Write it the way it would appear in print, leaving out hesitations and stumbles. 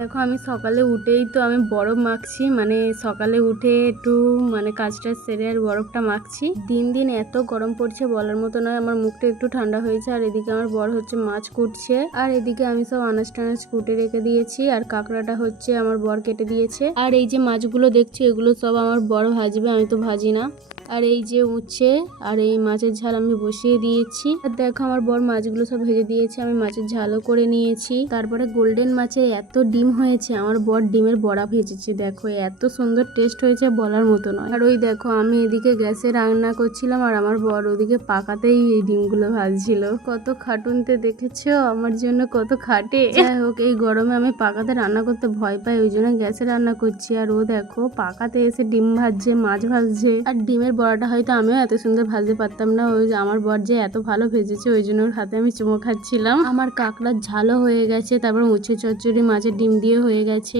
দেখো আমি সকালে উঠেই তো আমি বরফ মাখছি, মানে সকালে উঠে একটু কাজটা সেরে আর বরফটা মাখছি। দিন দিন এত গরম পড়ছে বলার মতো নয়। আমার মুখটা একটু ঠান্ডা হয়েছে আর এদিকে আমার বর হচ্ছে মাছ কুটছে আর এদিকে আমি সব আনাজ টানাজ কুটে রেখে দিয়েছি আর কাঁকড়াটা হচ্ছে আমার বর কেটে দিয়েছে। আর এই যে মাছগুলো দেখছি এগুলো সব আমার বর ভাজবে, আমি তো ভাজি না। আর এই যে উচ্ছে আর এই মাছের ঝাল আমি বসিয়ে দিয়েছি। আর দেখো আমার বর মাছগুলো সব ভেজে দিয়েছে, আমি মাছের ঝালও করে নিয়েছি। তারপরে গোল্ডেন মাছে এত ডিম হয়েছে, আমার বর ডিমের বড়া ভেজেছে। দেখো এত সুন্দর টেস্ট হয়েছে বলার মতো নয়। আর ওই দেখো আমি এদিকে গ্যাসে রান্না করছিলাম আর আমার বর ওদিকে পাকাতেই এই ডিমগুলো ভাজছিল। কত খাটুনতে দেখেছো, আমার জন্য কত খাটে। যাই হোক এই গরমে আমি পাকাতে রান্না করতে ভয় পাই, ওই জন্য গ্যাসে রান্না করছি। আর ও দেখো পাকাতে এসে ডিম ভাজছে, মাছ ভাজছে। আর ডিমের বড়াটা হয়তো আমিও এত সুন্দর ভাজতে পারতাম না, ওই আমার বর যে এত ভালো ভেজেছে ওই জন্য ওর হাতে আমি চুমো খাচ্ছিলাম। আমার কাঁকড়ার ঝালও হয়ে গেছে, তারপর উচ্ছে চচ্চড়ি মাছের ডিম দিয়ে হয়ে গেছে।